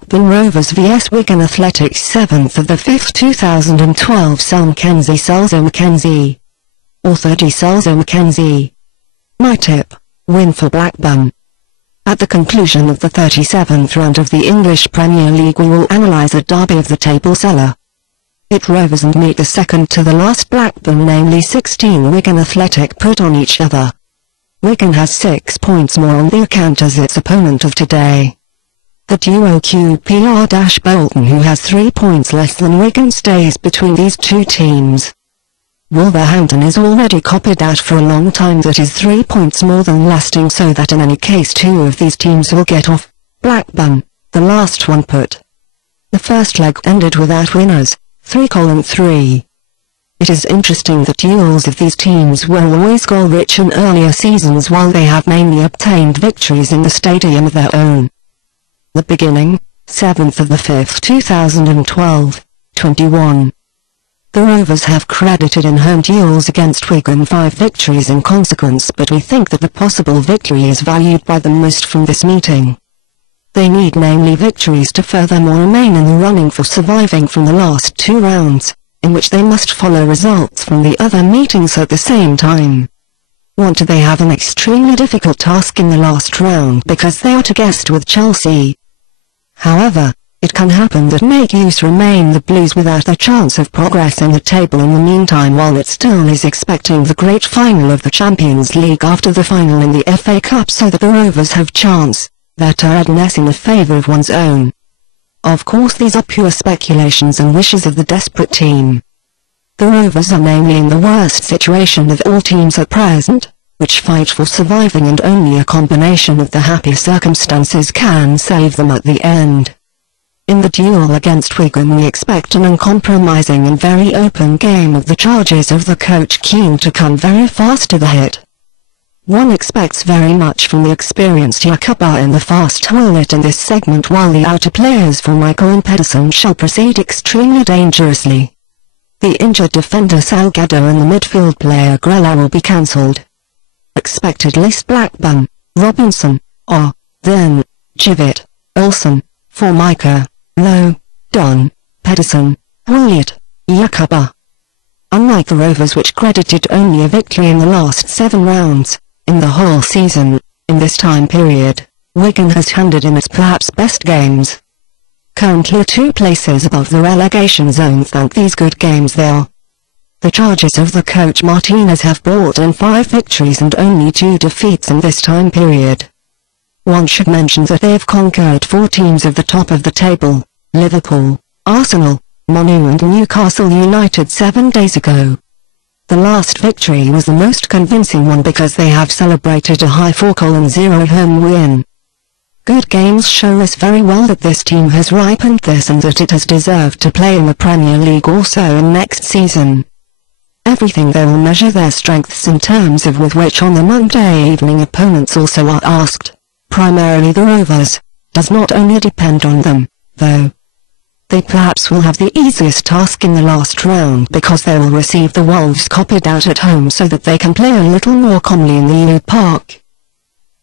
Blackburn Rovers vs Wigan Athletic 7th of the 5th 2012 SelMcKenzie Selzer-McKenzie. Author D.Selzer-McKenzie. My tip: win for Blackburn. At the conclusion of the 37th round of the English Premier League we will analyse a derby of the table cellar. It Rovers and meet the second to the last Blackburn, namely 16 Wigan Athletic, put on each other. Wigan has 6 points more on the account as its opponent of today. The duo QPR-Bolton, who has 3 points less than Wigan, stays between these two teams. Wolverhampton is already copied out for a long time, that is 3 points more than lasting, so that in any case 2 of these teams will get off Blackburn, the last one put. The first leg ended without winners, 3-3. It is interesting that duels of these teams were always goal-rich in earlier seasons, while they have mainly obtained victories in the stadium of their own. The beginning, 7th of the 5th 2012, 21. The Rovers have credited in home duels against Wigan 5 victories in consequence, but we think that the possible victory is valued by them most from this meeting. They need namely victories to furthermore remain in the running for surviving from the last 2 rounds, in which they must follow results from the other meetings at the same time. They have an extremely difficult task in the last round because they are to guest with Chelsea. However, it can happen that make use remain the Blues without a chance of progress in the table in the meantime, while it still is expecting the great final of the Champions League after the final in the FA Cup, so that the Rovers have chance, their tiredness in the favour of one's own. Of course these are pure speculations and wishes of the desperate team. The Rovers are namely in the worst situation of all teams at present, which fight for surviving, and only a combination of the happy circumstances can save them at the end. In the duel against Wigan we expect an uncompromising and very open game, of the charges of the coach keen to come very fast to the hit. One expects very much from the experienced Yacouba in the fast toilet in this segment, while the outer players for Michael and Pedersen shall proceed extremely dangerously. The injured defender Salgado and the midfield player Grella will be cancelled. Expected list: Blackburn, Robinson, then, Jivett, Olsen, Formica, Lowe, Dunn, Pedersen, Williot, Yacouba. Unlike the Rovers, which credited only a victory in the last 7 rounds, in the whole season, in this time period, Wigan has handed in its perhaps best games. Currently 2 places above the relegation zone, thank these good games they are. The charges of the coach Martinez have brought in 5 victories and only 2 defeats in this time period. One should mention that they have conquered 4 teams of the top of the table: Liverpool, Arsenal, Manu and Newcastle United 7 days ago. The last victory was the most convincing one because they have celebrated a high 4-0 home win. Good games show us very well that this team has ripened this, and that it has deserved to play in the Premier League also in next season. Everything they will measure their strengths in terms of with which on the Monday evening opponents also are asked, primarily the Rovers, does not only depend on them, though. They perhaps will have the easiest task in the last round because they will receive the Wolves copied out at home, so that they can play a little more calmly in the EU Park.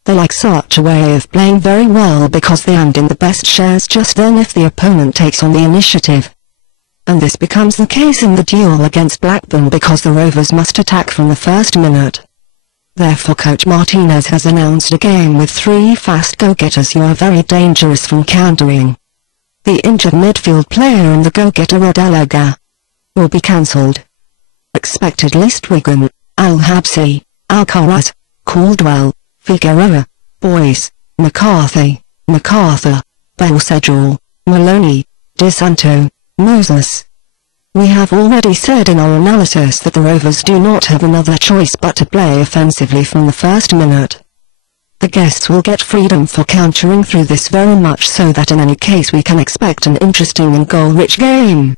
They like such a way of playing very well because they hand in the best shares just then if the opponent takes on the initiative. And this becomes the case in the duel against Blackburn because the Rovers must attack from the first minute. Therefore coach Martinez has announced a game with 3 fast go-getters who are very dangerous from countering. The injured midfield player and the go-getter Rodelaga will be cancelled. Expected list: Wigan, Al-Habsi, Alcaraz, Caldwell, Figueroa, Boyce, McCarthy, MacArthur, Belsedjall, Maloney, De Santo, Moses. We have already said in our analysis that the Rovers do not have another choice but to play offensively from the first minute. The guests will get freedom for countering through this, very much so that in any case we can expect an interesting and goal-rich game.